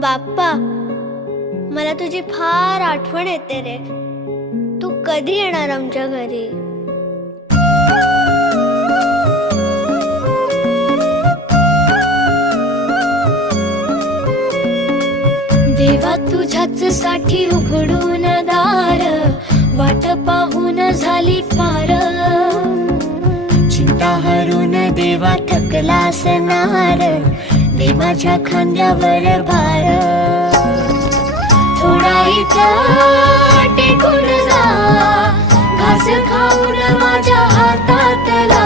बाप्पा, मला तुझी फार आठवण येते रे. तू कधी येणार आमच्या घरी? देवा तुझ्याच साठी उघडून दार, वाट पाहून झाली पार. चिंता हरून देवा थकला असणार, दे माझ्या खांद्यावर भार. थोडा इथं टेकून जा, घास खाऊन माझ्या हातातला.